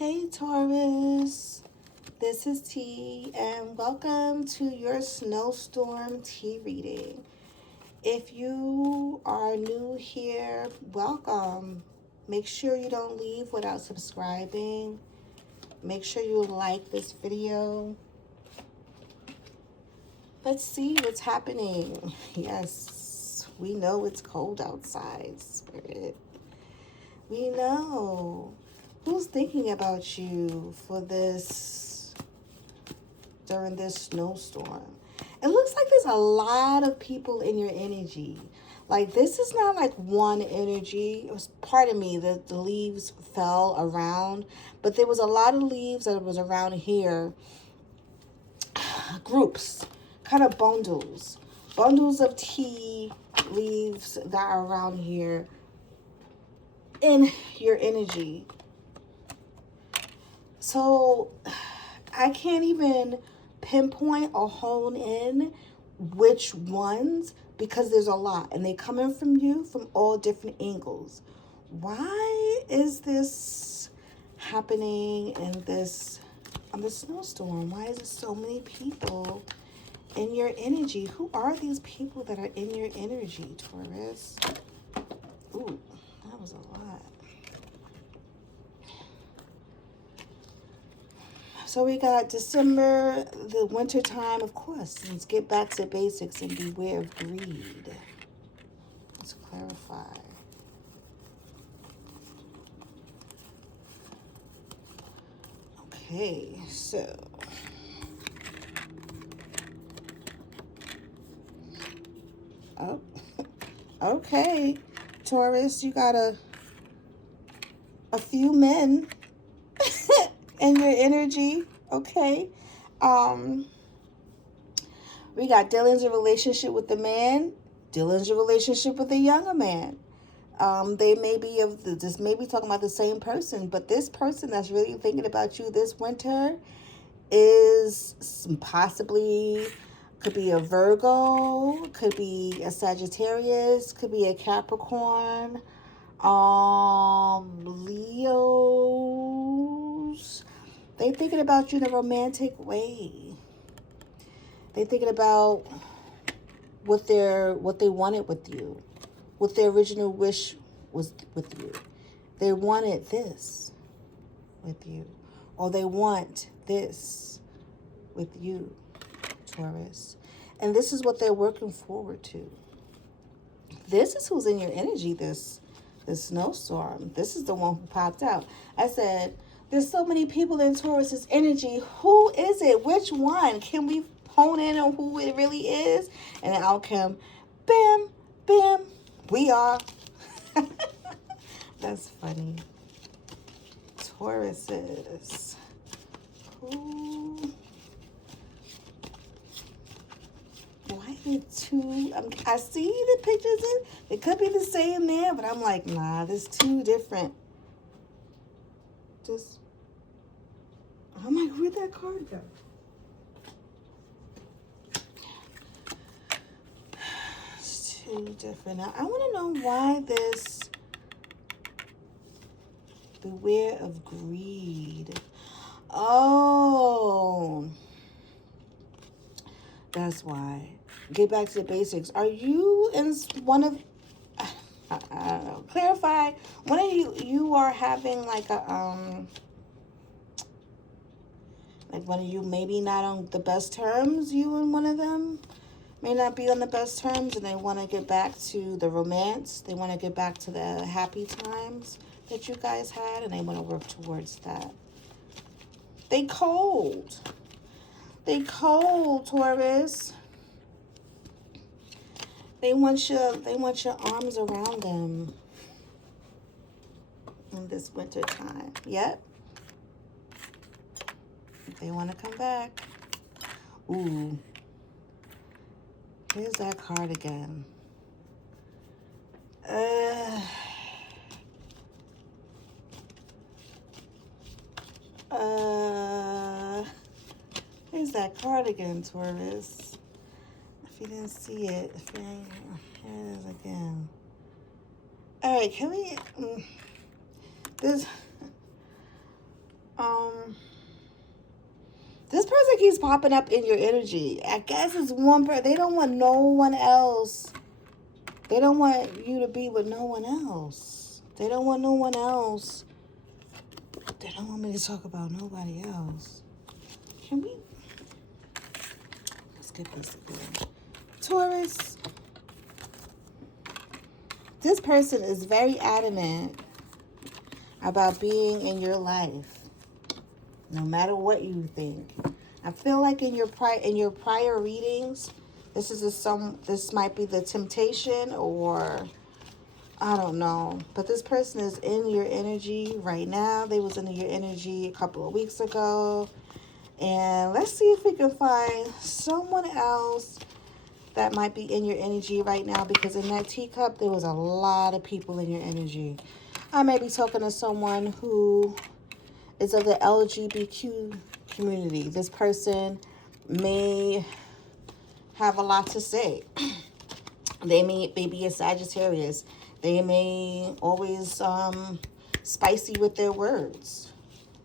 Hey Taurus, this is T and welcome to your snowstorm tea reading. If you are new here, welcome. Make sure you don't leave without subscribing. Make sure you like this video. Let's see what's happening. Yes, we know it's cold outside, Spirit. We know. Who's thinking about you for this, during this snowstorm? It looks like there's a lot of people in your energy. Like, this is not like one energy. It was, pardon me, the leaves fell around, but there was a lot of leaves that was around here. Groups, kind of bundles of tea leaves that are around here in your energy. So I can't even pinpoint or hone in which ones, because there's a lot and they come in from you from all different angles. Why is this happening in this, on the snowstorm? Why is there so many people in your energy? Who are these people that are in your energy, Taurus? Ooh, that was a lot. So we got December, the winter time, of course. Let's get back to basics and beware of greed. Let's clarify. Okay, so. Oh, okay. Taurus, you got a few men in your energy, okay? We got Dylan's a relationship with the man. Dylan's a relationship with a younger man. They may be of this may be talking about the same person, but this person that's really thinking about you this winter is possibly, could be a Virgo, could be a Sagittarius, could be a Capricorn, Leos. They thinking about you in a romantic way. They thinking about what they wanted with you, what their original wish was with you. They wanted this with you, or they want this with you, Taurus. And this is what they're working forward to. This is who's in your energy this snowstorm. This is the one who popped out. I said, there's so many people in Taurus's energy. Who is it? Which one? Can we hone in on who it really is? And the outcome, bam, bam, we are. That's funny. Tauruses. Who? Why are two? I see the pictures. It could be the same man, but I'm like, nah, there's two different. Just, I'm like, where'd that card go? It's two different. Now, I want to know why this beware of greed. Oh, that's why. Get back to the basics. Are you in one of, I don't know, clarify, one of you are having like a, like one of you maybe not on the best terms, you and one of them may not be on the best terms, and they want to get back to the romance. They want to get back to the happy times that you guys had, and they want to work towards that. They cold. They cold, Taurus. They want your arms around them in this winter time. Yep. They want to come back. Ooh. Here's that card again. Here's that card again, Taurus. If you didn't see it, here it is again. All right, can we? This. This person keeps popping up in your energy. I guess it's one person. They don't want no one else. They don't want you to be with no one else. They don't want no one else. They don't want me to talk about nobody else. Can we? Let's get this again. Taurus. This person is very adamant about being in your life. No matter what you think. I feel like in your prior readings, this might be the temptation, or I don't know. But this person is in your energy right now. They was in your energy a couple of weeks ago. And let's see if we can find someone else that might be in your energy right now, because in that teacup, there was a lot of people in your energy. I may be talking to someone who is of the LGBTQ community. This person may have a lot to say. They may be a Sagittarius. They may always spicy with their words.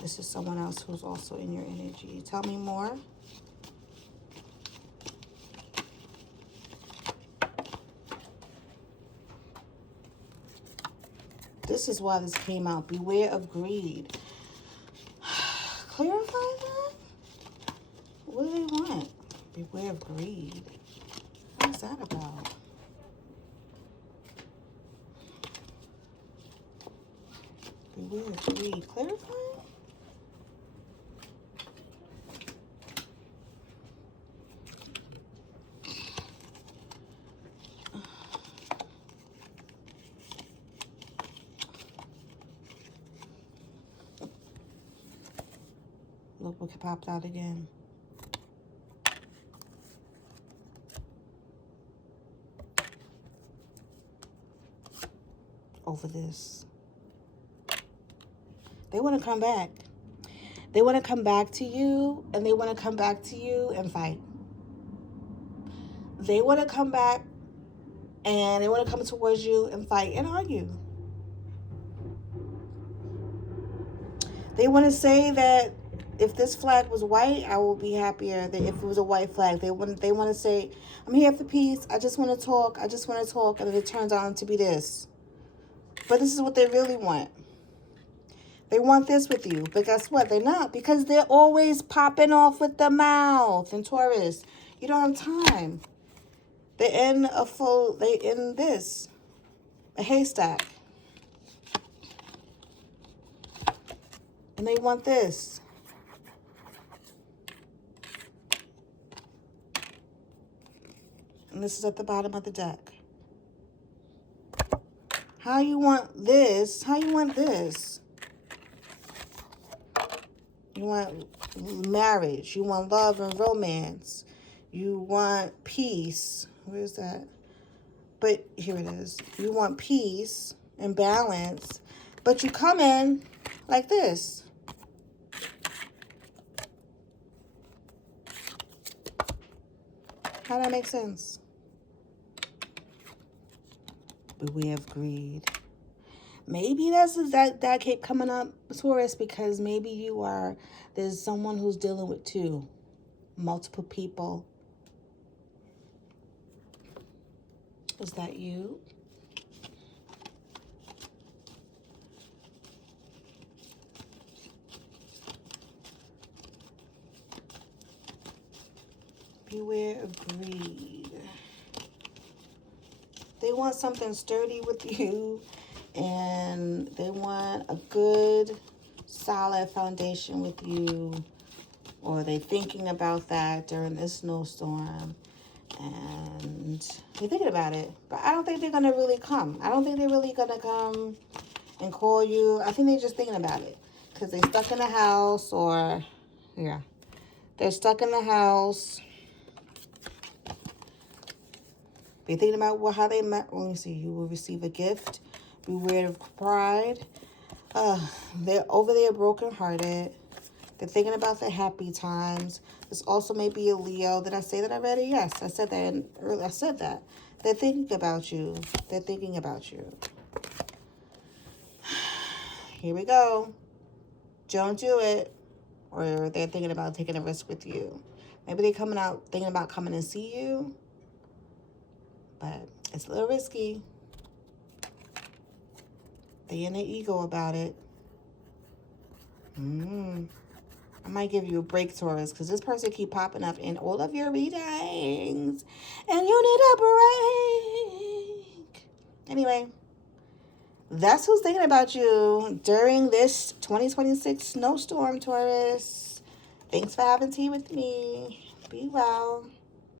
This is someone else who's also in your energy. Tell me more. This is why this came out. Beware of greed. Clarify that? What do they want? Beware of greed. What is that about? Beware of greed. Clarify? Look what popped out again. Over this. They want to come back. They want to come back to you, and they want to come back to you and fight. They want to come back, and they want to come towards you and fight and argue. They want to say that if this flag was white, I will be happier than if it was a white flag. They want to say, I'm here for peace. I just want to talk. I just want to talk. And then it turns out to be this. But this is what they really want. They want this with you. But guess what? They're not. Because they're always popping off with the mouth. And Taurus, you don't have time. They in this. A haystack. And they want this. And this is at the bottom of the deck. How you want this? How you want this? You want marriage. You want love and romance. You want peace. Where is that? But here it is. You want peace and balance. But you come in like this. How that make sense? Beware of greed. Maybe that kept coming up, Taurus, because maybe there's someone who's dealing with multiple people. Is that you? Beware of greed. They want something sturdy with you, and they want a good, solid foundation with you, or they're thinking about that during this snowstorm, and they're thinking about it. But I don't think they're going to really come. I don't think they're really going to come and call you. I think they're just thinking about it because they're stuck in the house, or, yeah, they're stuck in the house. They're thinking about how they met. Let me see. You will receive a gift. Beware of pride. They're over there brokenhearted. They're thinking about the happy times. This also may be a Leo. Did I say that already? Yes, I said that earlier. I said that. They're thinking about you. They're thinking about you. Here we go. Don't do it. Or they're thinking about taking a risk with you. Maybe they're coming out thinking about coming and see you. But it's a little risky. They in their ego about it. I might give you a break, Taurus, because this person keep popping up in all of your readings. And you need a break. Anyway, that's who's thinking about you during this 2026 snowstorm, Taurus. Thanks for having tea with me. Be well.